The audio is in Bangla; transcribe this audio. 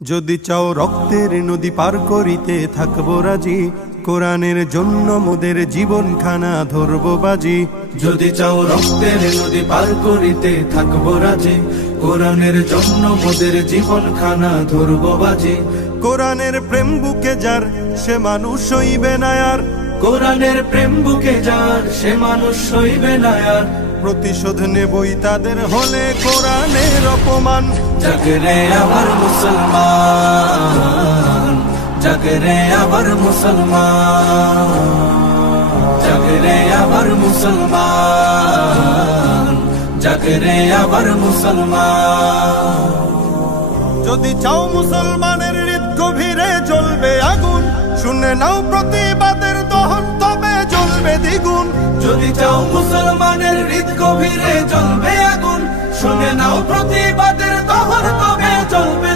যদি চাও রক্তের নদী পার করিতে থাকবো রাজি, কোরআনের জন্য মোদের জীবন খানা ধরবো বাজি। যদি চাও রক্তের নদী পার করিতে থাকবো রাজি, কোরআনের জন্য মোদের জীবন খানা ধরবো বাজি। কোরআনের প্রেম বুকে যার সে মানুষ হইবে না আর, কোরআনের প্রেম বুকে যার সে মানুষ হইবে না আর। প্রতিশোধ নেবই তাদের হলে কোরআনের অপমান। জাগরে আবার মুসলমান, জাগরে আবার মুসলমান, জাগরে আবার মুসলমান, জাগরে আবার মুসলমান। যদি চাও মুসলমানের হৃদ গভীরে জ্বলবে আগুন, শুনে নাও প্রতিবাদের দহন তবে জ্বলবে দ্বিগুণ। যদি চাও মুসলমানের হৃদ গভীরে জ্বলবে আগুন, শুনে নাও প্রতিবাদের দহন তবে জ্বলবে